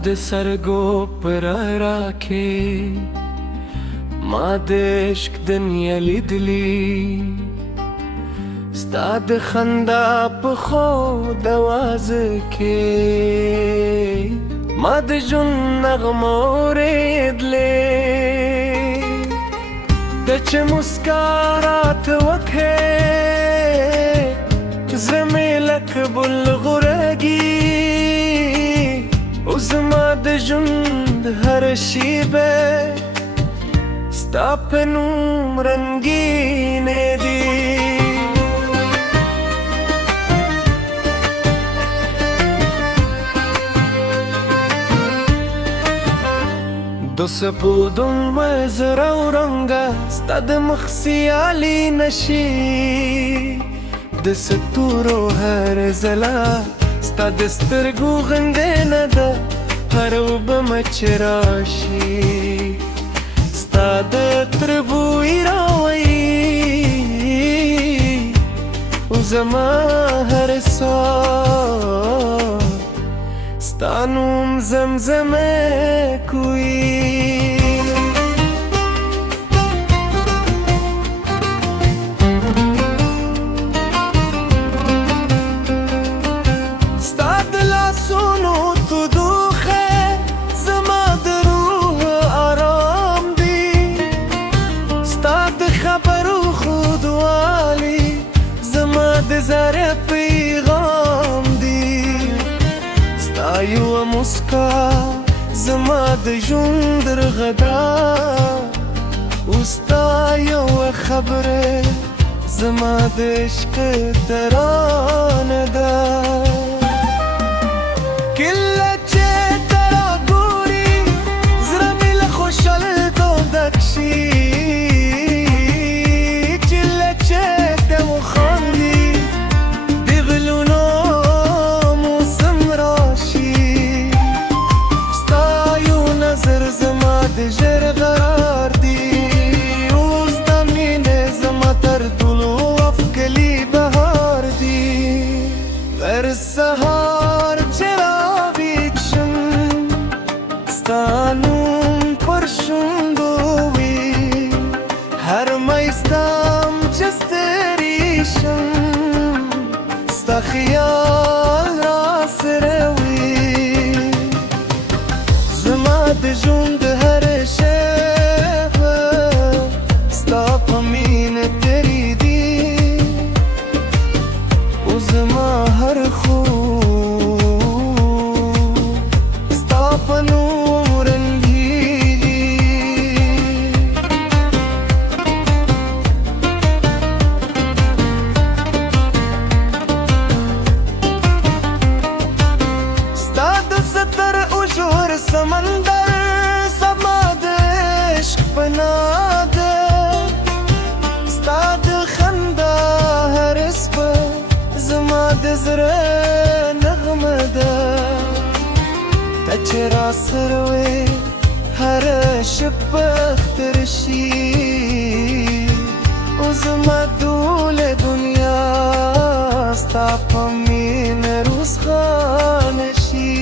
د سرګو پر راکې ما د عشق دنیا لیدلی ستا د خندا په خود آواز کې ما د ژوند نغمه اورېدلې د چې مسکا راته وکړې زړه مې لکه بل غورځي او زما د ژوند هره شېبه ستا په نوم رنګینې دي دو سپودم زړه او رنګه ستا د مخ سیالي نشي د ستورو هر ځلا ستا د سترګو غندنه ده هر اوبه مچ راشي ستا د عطر بوی راوړي او زما هر ساه ستا نوم زمزمه کوي زره پیغام دی ستا یوه مسکا زما د ژوند رغدا او ستا یوه خبره زما د عشق ترانه ده کله چې ته راګورې زړه مې له خوشحالۍ ډک شي سهار چراویکشم ستا نوم پر شونډو وي هر مایستم جستریشم ستا خیال راسره وي زما د ژوند هره شېبه ستا په مینه تېرېږي او زما هر سمندر زما د عشق پناه ده ستا د خندا هر څپه زما د زړه نغمه ده ته چې راسره وې هره شپه اختر شي او زما ټوله دنیا ستا په مینه روزخانه شي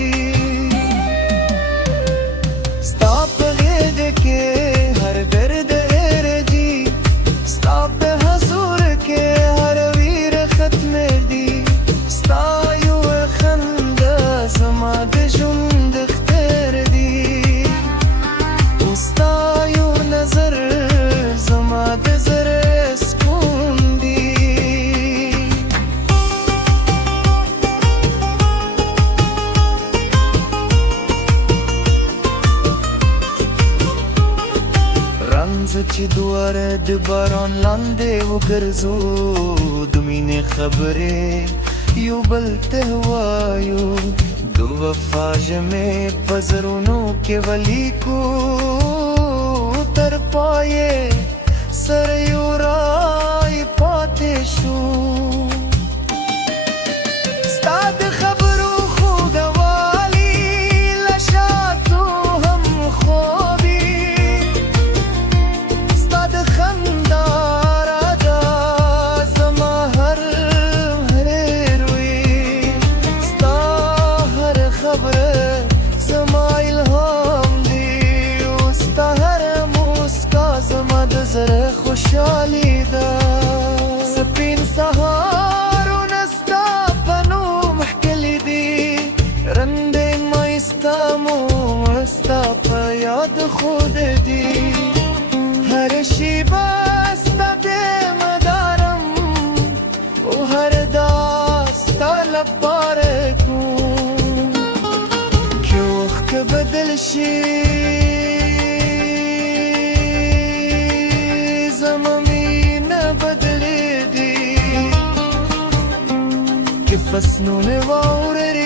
چې دواره د باران لاندې وګرځو د مینې خبرې یو بل ته وایو د وفا ژمې په زړونو کې ولیکو تر پایې سره یو رای پاتې شو ستا د خبرو خوږوالی له شاتو هم خوږي خبره زما خوشحالی دا سپین سهارونه ستا په نوم ښکلي دي رندې مایستا مو ستا په یاد خود دي هر شیبه ستا د مدارم او هر دا ستا لپاره کوم که وخت بدل شي فسنون واوري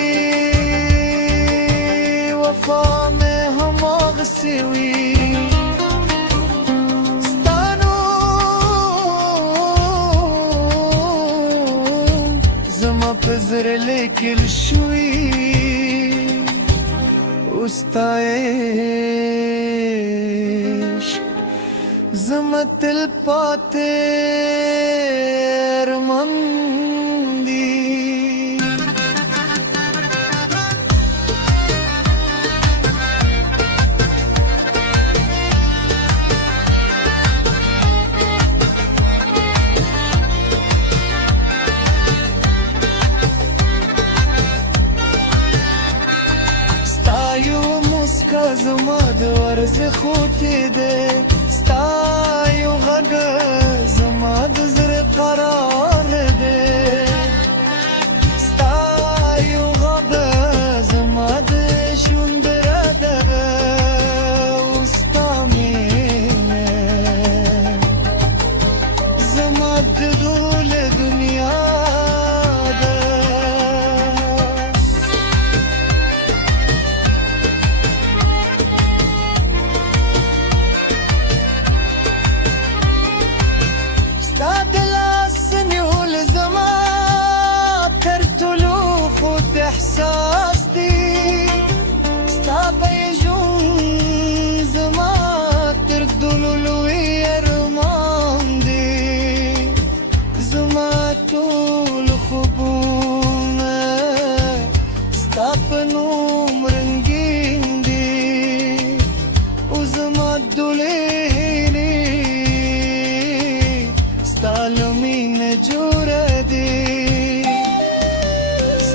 وفا میں ہم آغسی ہوئی ستانو زما پزر لیکل شوی استایش زما تل پاتے ارمان زما د ورځ خوټې ده ستا یو غږ زما د زړه قرار ده ستا یو غږ زما د ژوند راده او ستا مینه زما د ټول دنیا احساس دی ستا بیجون زما تر دلولوی ارمان دی زما طول خوبونه ستا په نوم رنگین دی او زما دلینی ستا لمین جوړه دی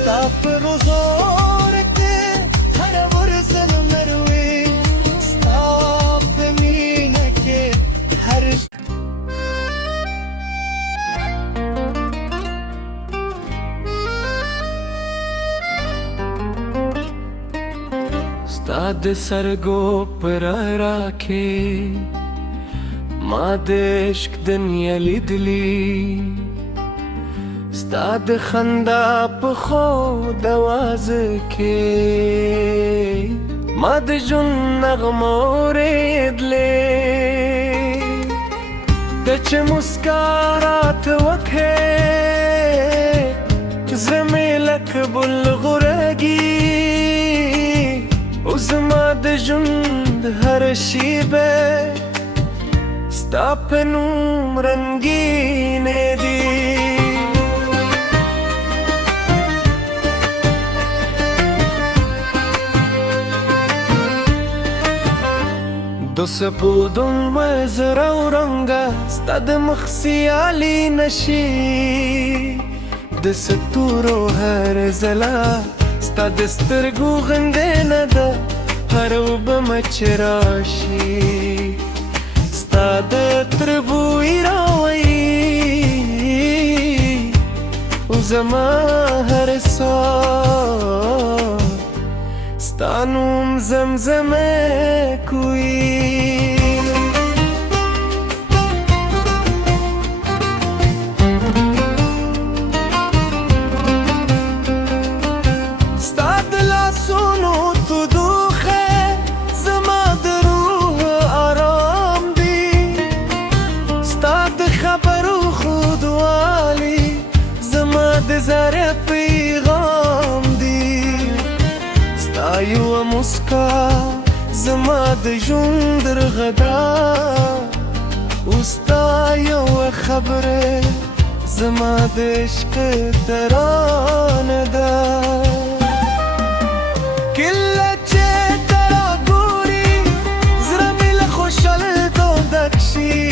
ستا په روزور کې هر ورځ مروي ستا په مینه کې هر ستا د سرګو پر راکې ما د عشق دنیا لیدلی ستا د خندا په خود آواز کې ما د ژوند نغمه اورېدلې ته چې مسکا راته وکړې زړه مې لکه بلغ رګي او زما د ژوند هره شیبه ستا په نوم رنګینې دي دو سپودم مزرا و رنگا ستا د مخ سیالي نشي د ستورو هر ځلا ستا د سترګو غندنه ده هر اوبه مچ راشي ستا د تر بوی راوړي او زما هر ساه ستا نوم زمزمه کوي زره پیغام دی ستا یو مسکا زما د ژوند رغدا او ستا یو خبره زما د عشق ترانه ده کله چې ته راګورې زړه مې له خوشحالۍ ډک شي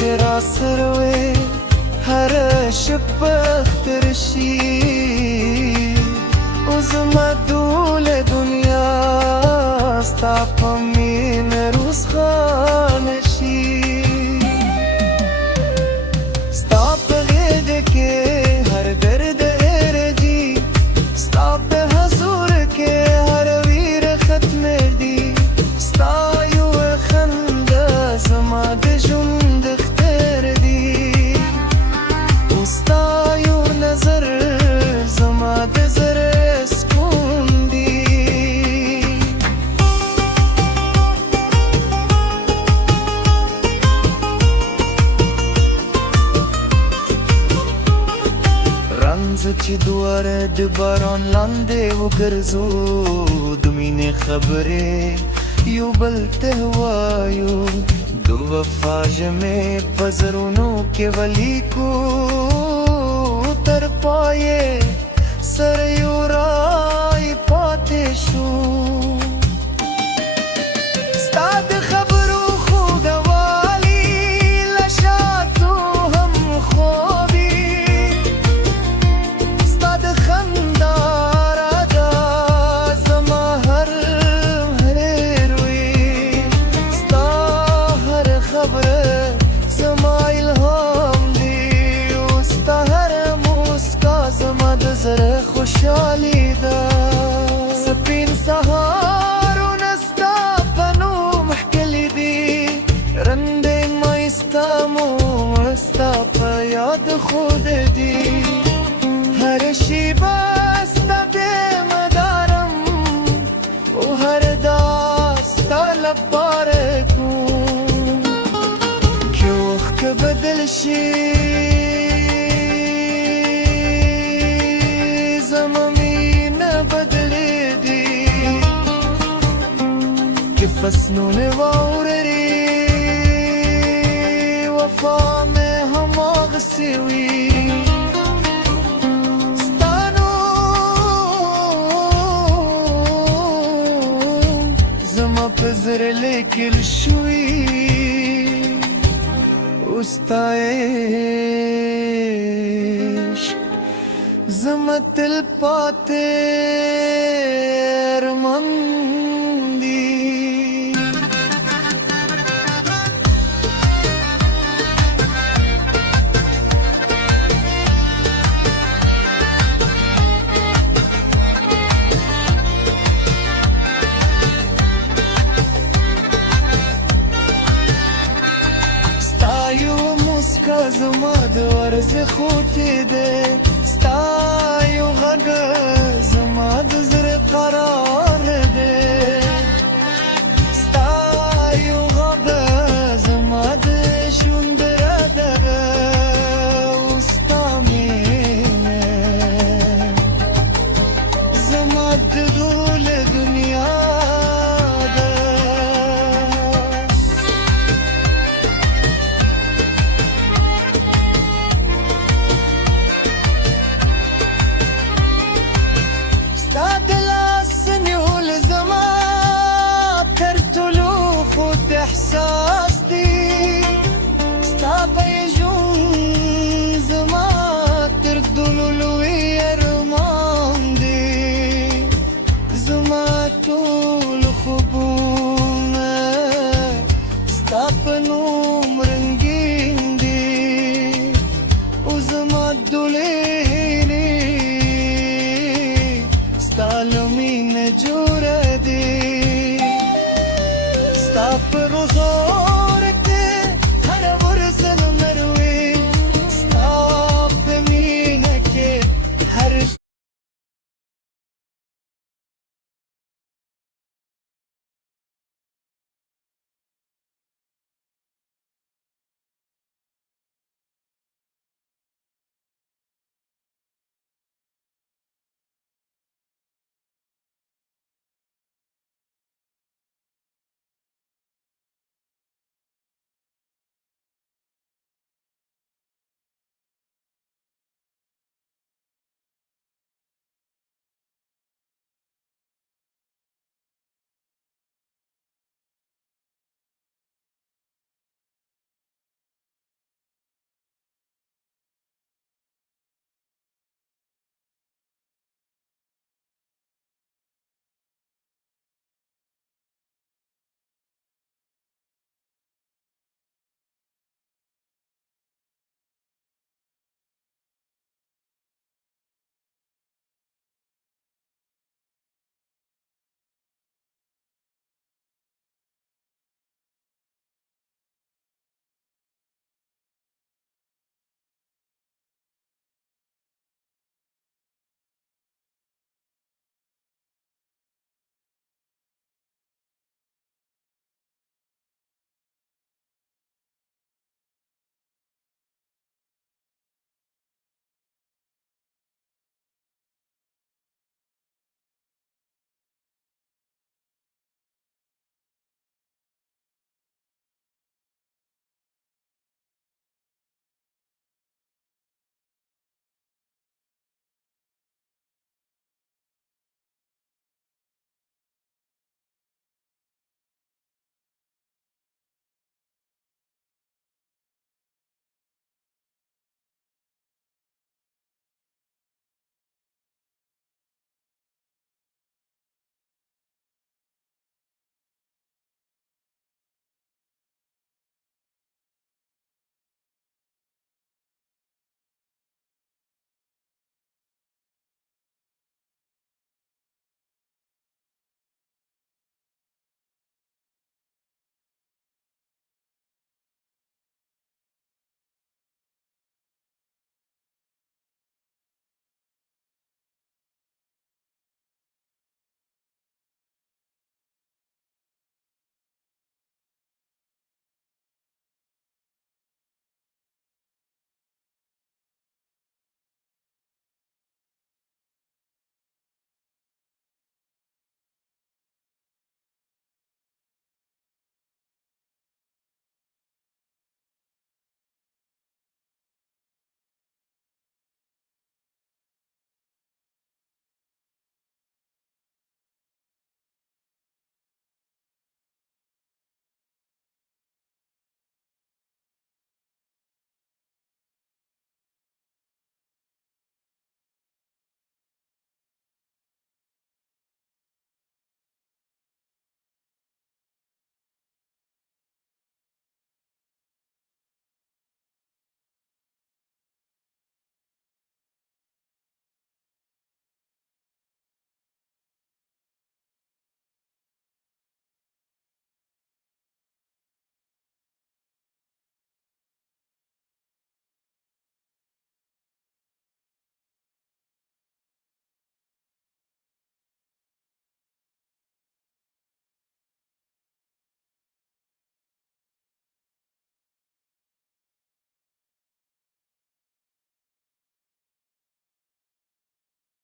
چې را سره وې هره شپه اختر شي او زما ټوله دنیا ستا په مینه روزخانه شي ستا په غېږ کې هر درد هېر دي ستا په حضور کې هر ویر ختم دي ستا یو خندا زما د ژوند اختر دي ستا یو نظر زما د زړه سکون دي رانځه چې دواړه د باران لاندې وګرځو د مینې خبرې یو بل ته وایو د وفا ژمې په زړونو کې ولیکو تر پایې سره یو رای پاتې شو ستا د خبرو خوږوالی له شاتو هم خوږي ستا د خندا رادا زما هر وي ستا هر خبره زما الهام دی او ستا هر مسکا زما د زړه خوشحالي ده سپین سهارونه ستا په نوم ښکلي دي رندې مایستا مو ستا په یاد خود دي هر شیبه ستا بیمدارم او هر دا ستا لپاره کوم که وخت بدل شي زما مینه بدلېږي که فصلونه واوري وفا مې هماغسې وي ستا نوم زما په زړه لیکل شوي او ستا عشق زما تل پاتې ارمان دي ستا یو مسکا زما د ورځې خوټې ده ستا یو غږ زما د زړه قرار ده ستا یو غږ زما د ژوند راده او ستا مینه زما د ټول